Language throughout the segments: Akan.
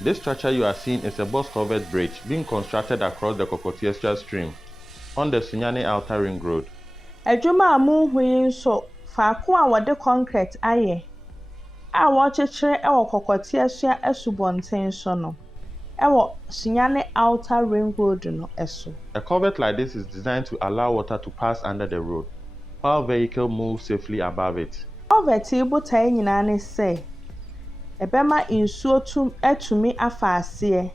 This structure you are seeing is a box covered bridge being constructed across the Kokoteasua stream on the Sunyani Outer Ring Road. Adwuma a muhu yi nso faako a wɔde concrete ayɛ a wɔkyekyere wɔ Kokoteasua asubɔnten so no wɔ Sunyani Outer Ring Road no so. A culvert like this is designed to allow water to pass under the road while vehicles move safely above it. Culvert yi botae nyinaa ne sɛ ɛbɛma nsuo atumi afa aseɛ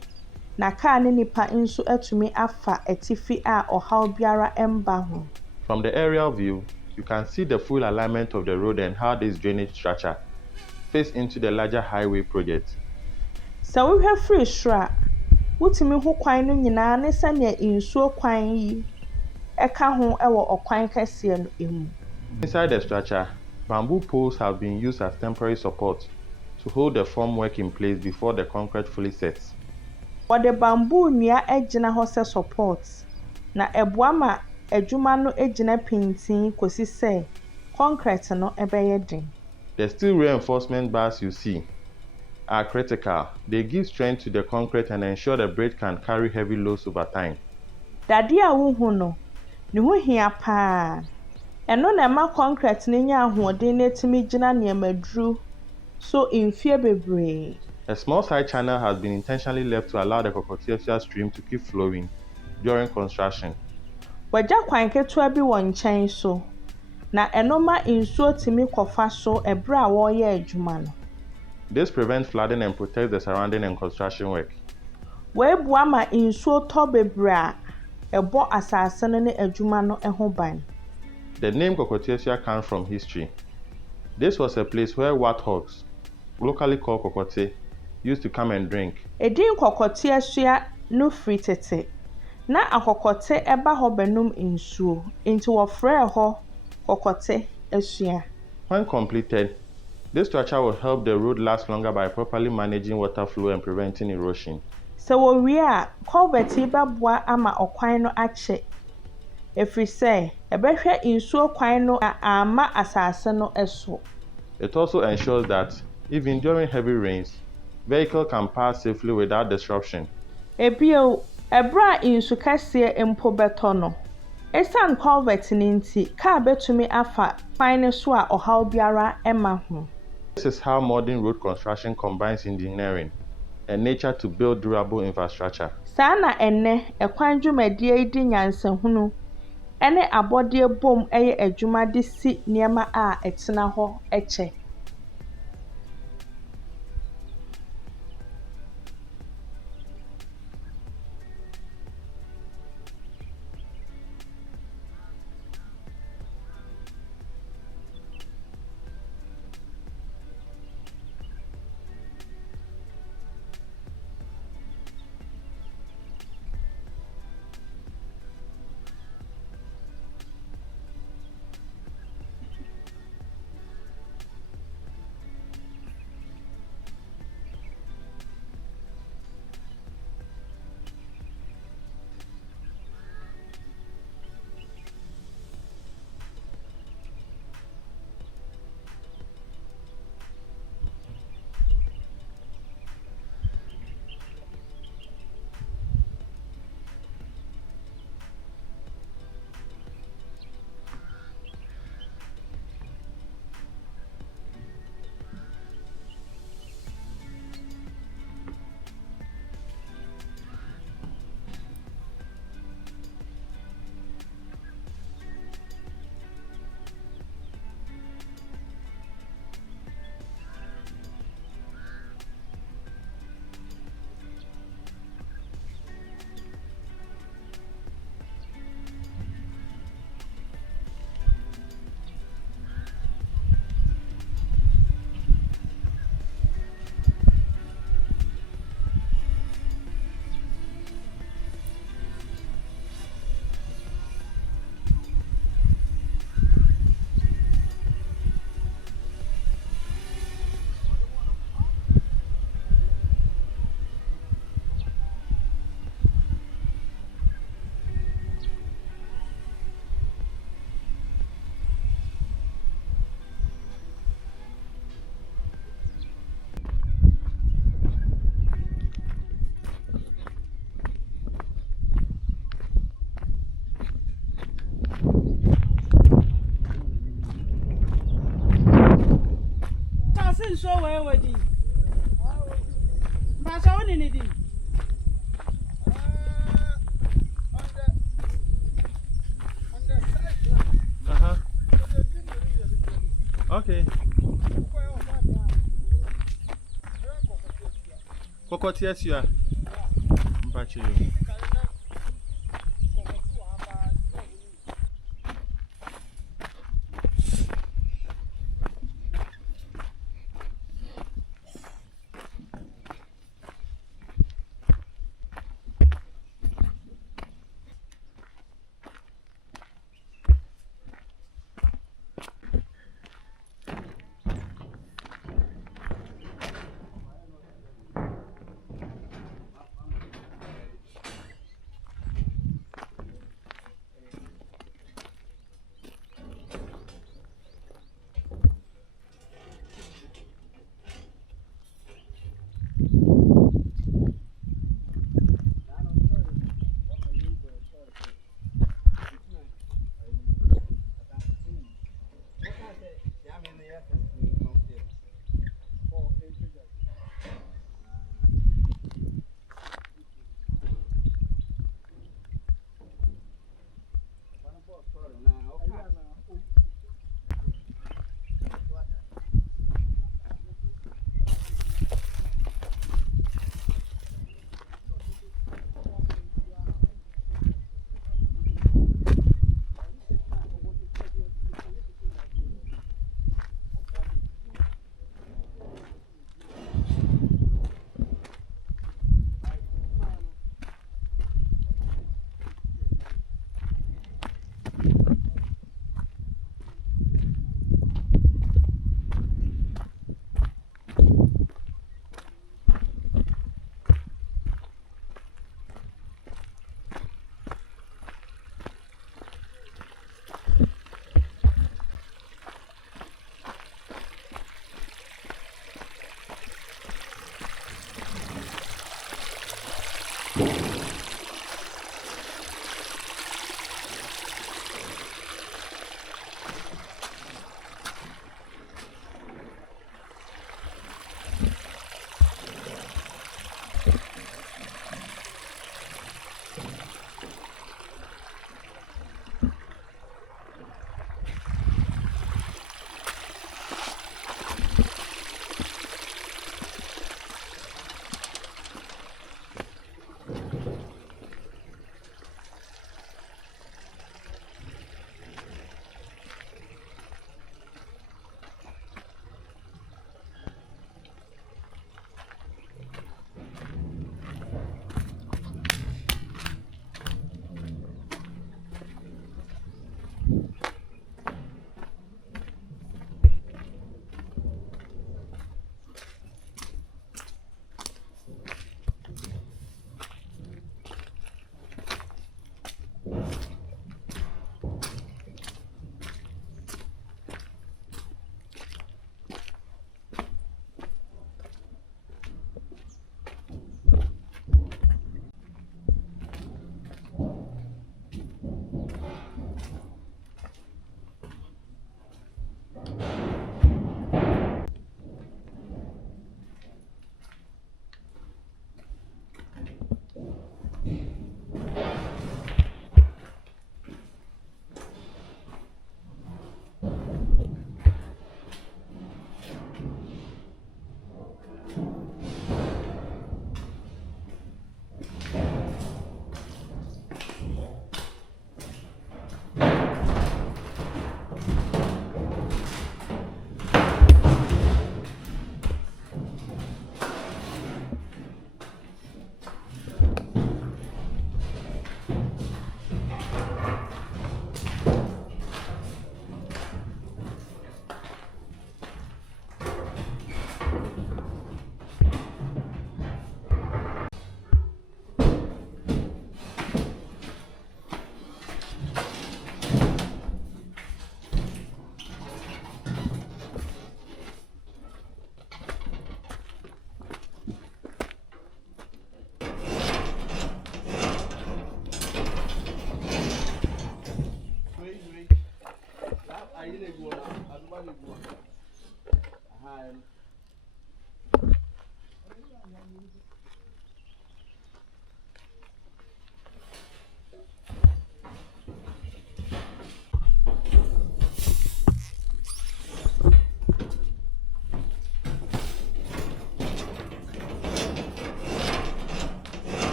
na kaa ne nipa nso atumi afa atifi a ɔhaw biara mba ho. From the aerial view, you can see the full alignment of the road and how this drainage structure fits into the larger highway project. Sɛ wohwɛ firi soro a, wotumi ho kwan no nyinaa ne sɛnea nsuo kwan yi ɛka ho wɔ ɔkwan kɛseɛ no mu. Inside the structure, bamboo poles have been used as temporary support to hold the formwork in place before the concrete fully sets. Wɔde bamboo nnua gyina hɔ sɛ support, na ɛboa ma adwuma no gyina pintin kɔsi sɛ concrete no bɛyɛ den. The steel reinforcement bars you see are critical. They give strength to the concrete and ensure the bridge can carry heavy loads over time. Dadeɛ a wohu no, ne ho hia paa. Ɛno na ɛma concrete no nya ahoɔden na ɛtumi gyina nneɛma duru so mfie bebree. A small side channel has been intentionally left to allow the Kokoteasua stream to keep flowing during construction. Wɔagya kwan ketewa bi wɔ nkyɛn so, na ɛno ma nsuo tumi kɔfa so ɛberɛ a wɔreyɛ adwuma no. This prevents flooding and protects the surrounding and construction work. Wɔabua ma nsuo tɔ bebree a ɛbɔ asase no ne adwuma no ho ban. The name Kokoteasua comes from history. This was a place where warthogs, locally called kokote, used to come and drink. Edin Kokoteasua no firi tete. Na akokote ɛba hɔ bɛnom nsuo, nti wɔfrɛ hɔ Kokoteasua. When completed, this structure will help the road last longer by properly managing water flow and preventing erosion. Sɛ wɔwie a, culvert yi bɛboa ama ɔkwan no akyɛ. Ɛfiri sɛ, ɛbɛhwɛ nsuo kwan no a ama asase no so. It also ensures that, even during heavy rains, vehicles can pass safely without disruption. Ebio, ɛberɛ a nsu kɛseɛ mpo bɛtɔ no, ɛsiane culvert no nti, kaa bɛtumi afa kwan no so a ɔhaw biara ɛma ho. This is how modern road construction combines engineering and nature to build durable infrastructure. Saa na ɛnnɛ, ɛkwan dwumadie yi di nyansahunu ɛne abɔdeɛ bom ɛyɛ adwuma de si nneɛma a ɛtena hɔ kyɛ. so where would he? But I only need him. Okay. Kokoteasua. Mpachi you.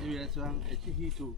Maybe that's one a chicken too.